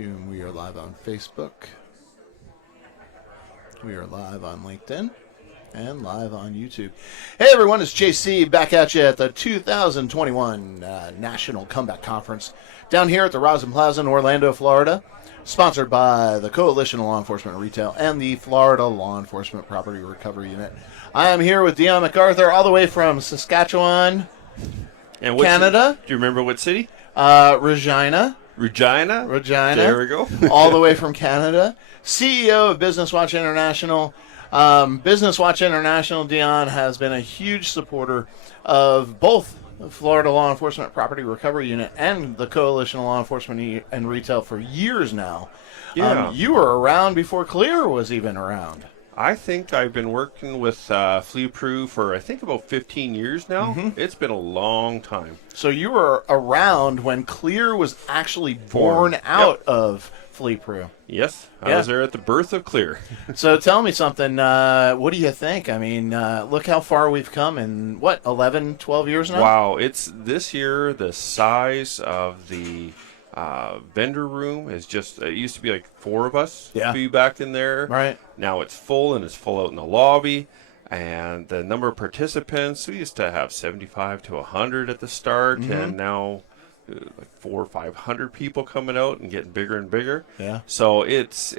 Hume. We are live on Facebook. We are live on LinkedIn and live on YouTube. Hey everyone, it's JC back at you at the 2021 National Comeback Conference down here at the Rosin Plaza in Orlando, Florida. Sponsored by the Coalition of Law Enforcement and Retail and the Florida Law Enforcement Property Recovery Unit. I am here with Dion MacArthur all the way from Saskatchewan, and Canada. Do you remember what city? Regina. Regina. There we go. All the way from Canada. CEO of Business Watch International. Business Watch International, Dion, has been a huge supporter of both the Florida Law Enforcement Property Recovery Unit and the Coalition of Law Enforcement and Retail for years now. Yeah. You were around before Clear was even around. I think I've been working with FLEPRU for, about 15 years now. Mm-hmm. It's been a long time. So you were around when Clear was actually born out of FLEPRU. Yes, I was there at the birth of Clear. So tell me something. What do you think? I mean, look how far we've come in, 11, 12 years now? Wow, it's this year, the size of the vendor room is just, it used to be like 4 of us to be back in there. Right. Now it's full, and it's full out in the lobby. And the number of participants, we used to have 75 to 100 at the start, and now like 400 or 500 people coming out and getting bigger and bigger. Yeah. So it's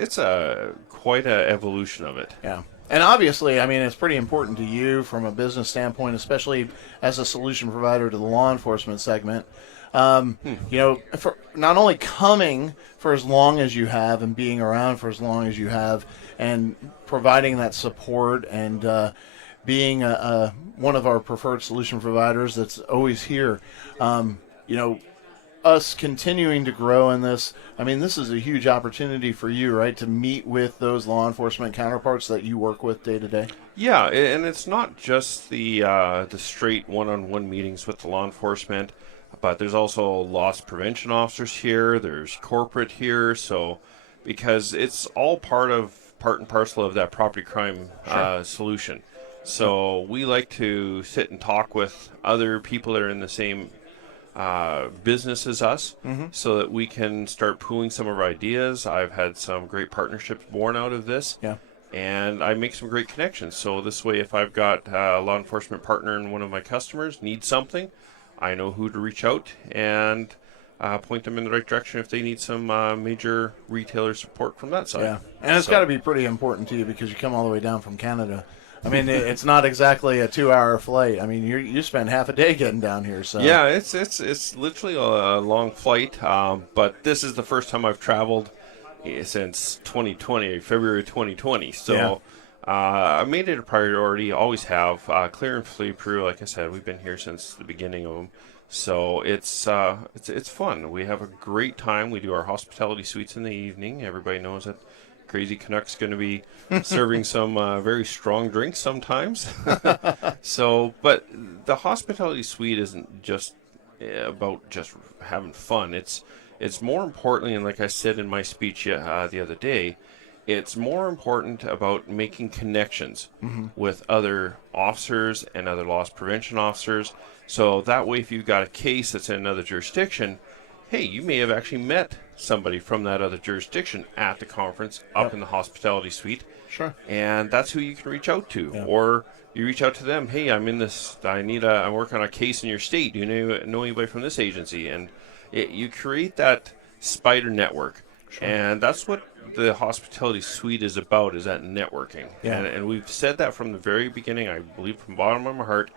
quite a evolution of it. Yeah. And obviously, I mean, it's pretty important to you from a business standpoint, especially as a solution provider to the law enforcement segment. For not only coming for as long as you have and being around for as long as you have and providing that support and being one of our preferred solution providers that's always here, us continuing to grow in this, I mean, this is a huge opportunity for you, right, to meet with those law enforcement counterparts that you work with day to day? Yeah, and it's not just the straight one-on-one meetings with the law enforcement, but there's also loss prevention officers here, there's corporate here, so because it's all part and parcel of that property crime solution. So we like to sit and talk with other people that are in the same business as us, so that we can start pooling some of our ideas. I've had some great partnerships born out of this, and I make some great connections. So this way, if I've got a law enforcement partner and one of my customers needs something, I know who to reach out and point them in the right direction if they need some major retailer support from that side. Yeah, and it's got to be pretty important to you because you come all the way down from Canada. I mean, it's not exactly a 2-hour flight. I mean, you spend half a day getting down here. So yeah, it's literally a long flight. But this is the first time I've traveled since 2020, February 2020. So I made it a priority. Always have. Clear and FLEPRU, like I said, we've been here since the beginning of them. So it's fun. We have a great time. We do our hospitality suites in the evening. Everybody knows that Crazy Canuck's going to be serving some very strong drinks sometimes. So, but the hospitality suite isn't just about just having fun. It's more importantly, and like I said in my speech the other day, it's more important about making connections with other officers and other loss prevention officers. So that way, if you've got a case that's in another jurisdiction, hey, you may have actually met somebody from that other jurisdiction at the conference up in the hospitality suite. Sure. And that's who you can reach out to. Yeah. Or you reach out to them, hey, I'm working on a case in your state. Do you know anybody from this agency? And you create that spider network. Sure. And that's what the hospitality suite is about, is that networking. Yeah. And we've said that from the very beginning, I believe from the bottom of my heart.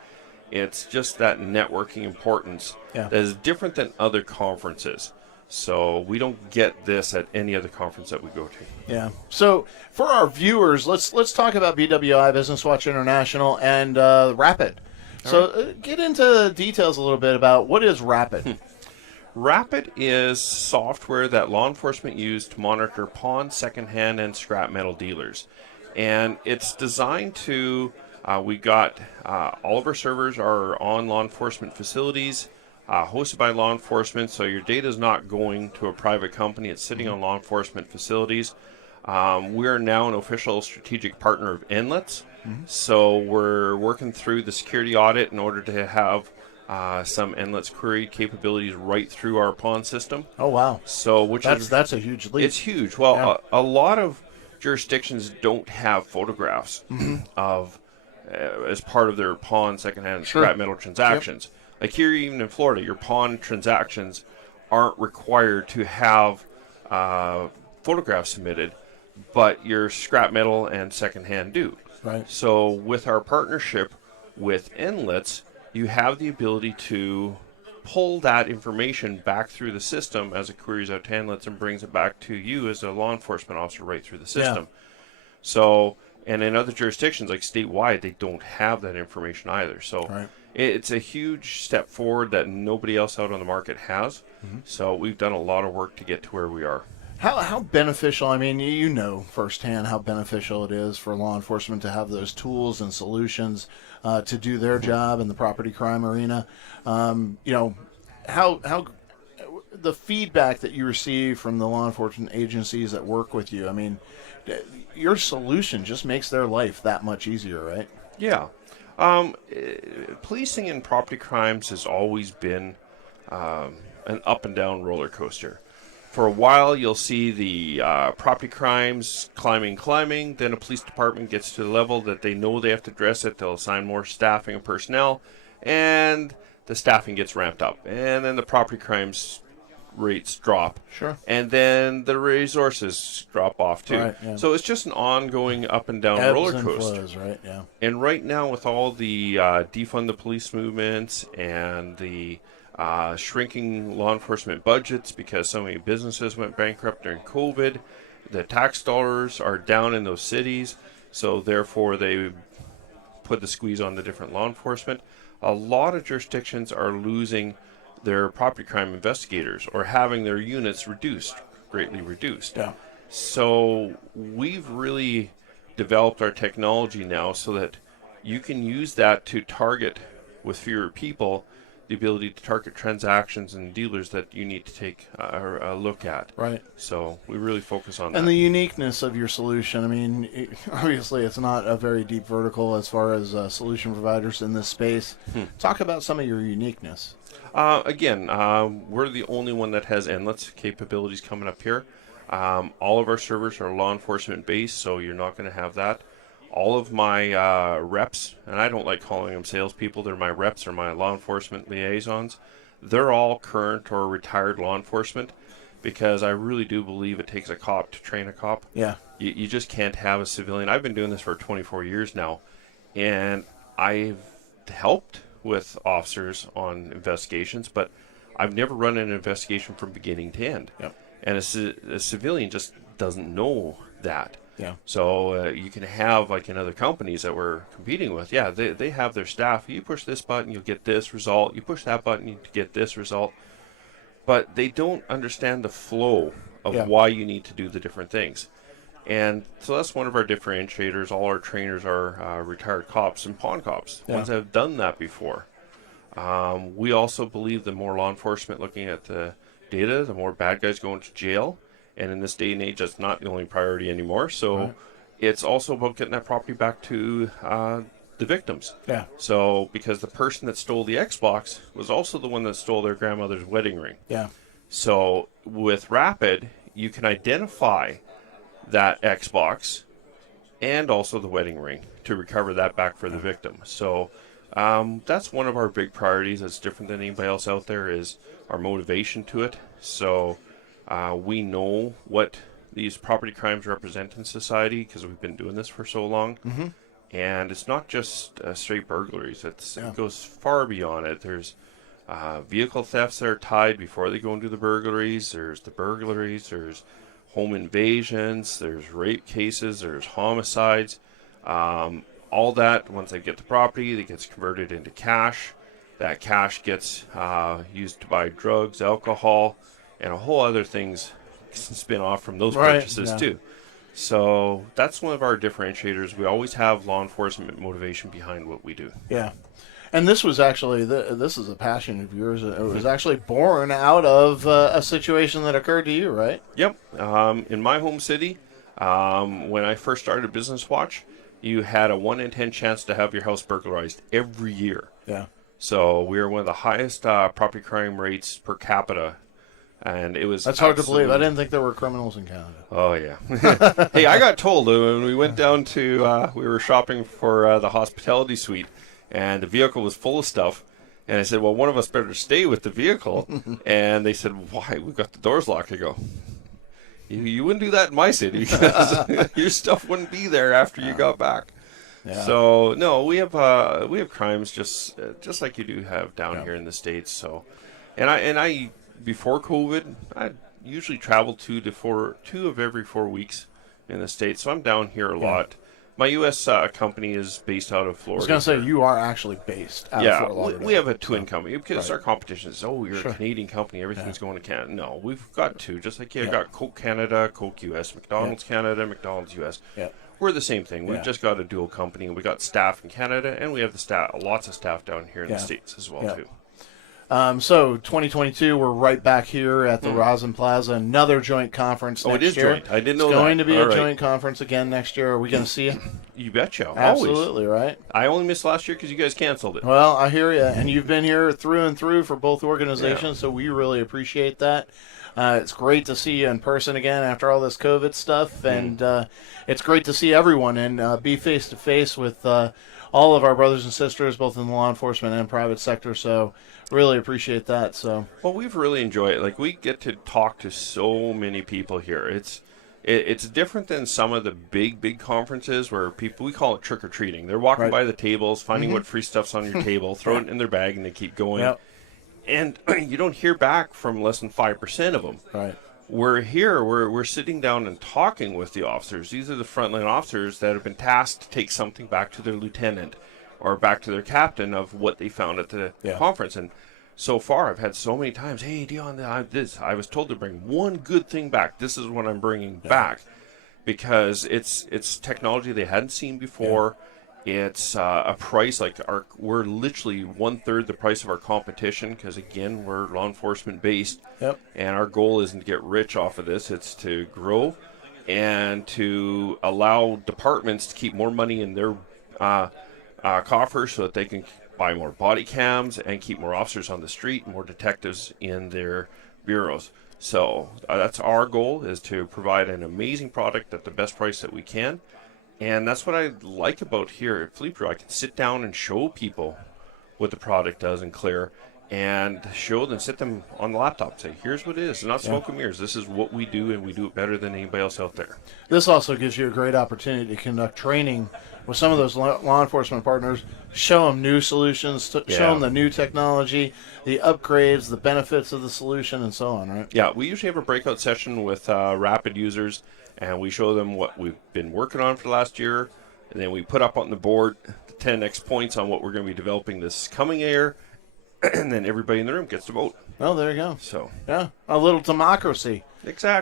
It's just that networking importance that is different than other conferences. So we don't get this at any other conference that we go to. Yeah. So for our viewers, let's talk about BWI, Business Watch International, and Rapid. Get into details a little bit about what is Rapid. Rapid is software that law enforcement use to monitor pawn, secondhand, and scrap metal dealers. And it's designed to, we got all of our servers are on law enforcement facilities, hosted by law enforcement, so your data is not going to a private company. It's sitting on law enforcement facilities. We're now an official strategic partner of NLETS, so we're working through the security audit in order to have some endless query capabilities right through our pawn system. Oh, wow. So That's a huge leap. it's huge. Well, Yeah. a lot of jurisdictions don't have photographs of as part of their pawn, secondhand, Sure. scrap metal transactions. Like here, even in Florida, your pawn transactions aren't required to have photographs submitted, but your scrap metal and secondhand do. Right. So with our partnership with Inlets, you have the ability to pull that information back through the system as it queries out to Inlets and brings it back to you as a law enforcement officer right through the system. So, and in other jurisdictions like statewide, they don't have that information either. So Right. it's a huge step forward that nobody else out on the market has. So we've done a lot of work to get to where we are. How beneficial, I mean, you know firsthand how beneficial it is for law enforcement to have those tools and solutions to do their job in the property crime arena. How the feedback that you receive from the law enforcement agencies that work with you, I mean, your solution just makes their life that much easier, right? Yeah. Policing in property crimes has always been an up and down roller coaster. For a while, you'll see the property crimes climbing. Then a police department gets to the level that they know they have to address it. They'll assign more staffing and personnel, and the staffing gets ramped up. And then the property crimes rates drop. Sure. And then the resources drop off too. Right, yeah. So it's just an ongoing up and down Ebbs roller and coaster. flows, right? Yeah. And right now, with all the defund the police movements and the shrinking law enforcement budgets because so many businesses went bankrupt during COVID, the tax dollars are down in those cities, so therefore they put the squeeze on the different law enforcement. A lot of jurisdictions are losing their property crime investigators or having their units greatly reduced. Yeah. So we've really developed our technology now so that you can use that to target with fewer people the ability to target transactions and dealers that you need to take a look at. Right. So we really focus on that. And the uniqueness of your solution, I mean, obviously it's not a very deep vertical as far as solution providers in this space. Talk about some of your uniqueness. Again, we're the only one that has endless capabilities coming up here. All of our servers are law enforcement based, so you're not going to have that. All of my reps, and I don't like calling them salespeople, they're my reps or my law enforcement liaisons. They're all current or retired law enforcement because I really do believe it takes a cop to train a cop. Yeah. You just can't have a civilian. I've been doing this for 24 years now, and I've helped with officers on investigations, but I've never run an investigation from beginning to end. Yep. And a civilian just doesn't know that. Yeah. So you can have, like in other companies that we're competing with, they have their staff. You push this button, you'll get this result. You push that button, you get this result. But they don't understand the flow of why you need to do the different things. And so that's one of our differentiators. All our trainers are retired cops and pawn cops, ones that have done that before. We also believe the more law enforcement looking at the data, the more bad guys going to jail. And in this day and age, that's not the only priority anymore. So it's also about getting that property back to the victims. Yeah. So because the person that stole the Xbox was also the one that stole their grandmother's wedding ring. Yeah. So with Rapid, you can identify that Xbox and also the wedding ring to recover that back for the victim. So that's one of our big priorities that's different than anybody else out there is our motivation to it. So we know what these property crimes represent in society because we've been doing this for so long. Mm-hmm. And it's not just straight burglaries. It goes far beyond it. There's vehicle thefts that are tied before they go and do the burglaries. There's the burglaries. There's home invasions. There's rape cases. There's homicides. All that, once they get the property, it gets converted into cash. That cash gets used to buy drugs, alcohol, and a whole other things spin off from those purchases too. So that's one of our differentiators. We always have law enforcement motivation behind what we do. Yeah. And this was actually, this is a passion of yours. It was actually born out of a situation that occurred to you, right? Yep. In my home city, when I first started Business Watch, you had a 1 in 10 chance to have your house burglarized every year. Yeah. So we were one of the highest property crime rates per capita. And it was That's hard to believe. I didn't think there were criminals in Canada. Oh, yeah. Hey, I got told when we went down to, we were shopping for the hospitality suite, and the vehicle was full of stuff. And I said, well, one of us better stay with the vehicle. And they said, why? We've got the doors locked. I go, you wouldn't do that in my city because your stuff wouldn't be there after you got back. Yeah. So, no, we have crimes just like you do have down here in the States. So, and I before COVID, I usually travel two of every 4 weeks in the States. So I'm down here a lot. My U.S. Company is based out of Florida. I was going to say, you are actually based out of Fort Lauderdale. We have a twin company because our competition is, you're a Canadian company, everything's going to Canada. No, we've got two, just like you've got Coke Canada, Coke U.S., McDonald's Canada, McDonald's U.S. Yeah. We're the same thing. We've just got a dual company, and we got staff in Canada, and we have lots of staff down here in the States as well, too. So 2022, we're right back here at the Rosin Plaza. Another joint conference next year. It is joint. I didn't know it's that. going to be a joint conference again next year. Are we going to see you? You betcha. Absolutely, always. Right? I only missed last year because you guys canceled it. Well, I hear you. And you've been here through and through for both organizations, so we really appreciate that. It's great to see you in person again after all this COVID stuff. And it's great to see everyone and be face-to-face with all of our brothers and sisters, both in the law enforcement and private sector. So really appreciate that. So well, we've really enjoyed it. Like, we get to talk to so many people here. It's different than some of the big conferences where we call it trick-or-treating. They're walking by the tables, finding what free stuff's on your table, throw it in their bag, and they keep going. Yep. And you don't hear back from less than 5% of them. Right. We're here, we're sitting down and talking with the officers. These are the frontline officers that have been tasked to take something back to their lieutenant or back to their captain of what they found at the conference. And so far, I've had so many times, hey, Dion, I was told to bring one good thing back. This is what I'm bringing back. Because it's technology they hadn't seen before. It's a price, we're literally 1/3 the price of our competition because, again, we're law enforcement based. Yep. And our goal isn't to get rich off of this. It's to grow and to allow departments to keep more money in their coffers so that they can buy more body cams and keep more officers on the street, more detectives in their bureaus. So that's our goal, is to provide an amazing product at the best price that we can. And that's what I like about here at FLEPRU. I can sit down and show people what the product does in clear and show them, sit them on the laptop and say, here's what it is. It's not smoke and mirrors. This is what we do, and we do it better than anybody else out there. This also gives you a great opportunity to conduct training with some of those law enforcement partners, show them new solutions, show them the new technology, the upgrades, the benefits of the solution, and so on, right? Yeah, we usually have a breakout session with rapid users, and we show them what we've been working on for the last year, and then we put up on the board the 10 next points on what we're going to be developing this coming year, and then everybody in the room gets to vote. Oh, there you go. So yeah, a little democracy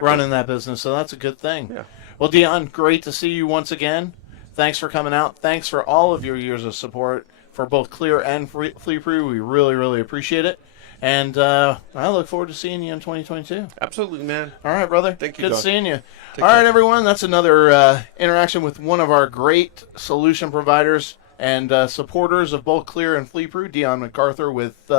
running that business, so that's a good thing. Yeah. Well, Dion, great to see you once again. Thanks for coming out. Thanks for all of your years of support for both Clear and FLEPRU. We really, really appreciate it. And I look forward to seeing you in 2022. Absolutely, man. All right, brother. Thank you, Good Don. seeing you. Take All care. right, everyone. That's another interaction with one of our great solution providers and supporters of both Clear and FLEPRU, Dion MacArthur with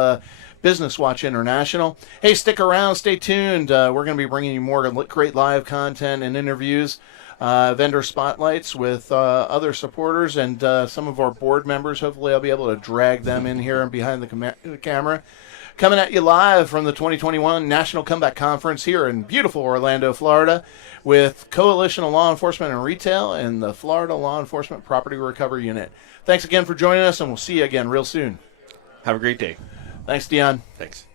Business Watch International. Hey, stick around. Stay tuned. We're going to be bringing you more great live content and interviews, vendor spotlights with other supporters and some of our board members. Hopefully, I'll be able to drag them in here and behind the camera. Coming at you live from the 2021 National Comeback Conference here in beautiful Orlando, Florida, with Coalition of Law Enforcement and Retail and the Florida Law Enforcement Property Recovery Unit. Thanks again for joining us, and we'll see you again real soon. Have a great day. Thanks, Dion. Thanks.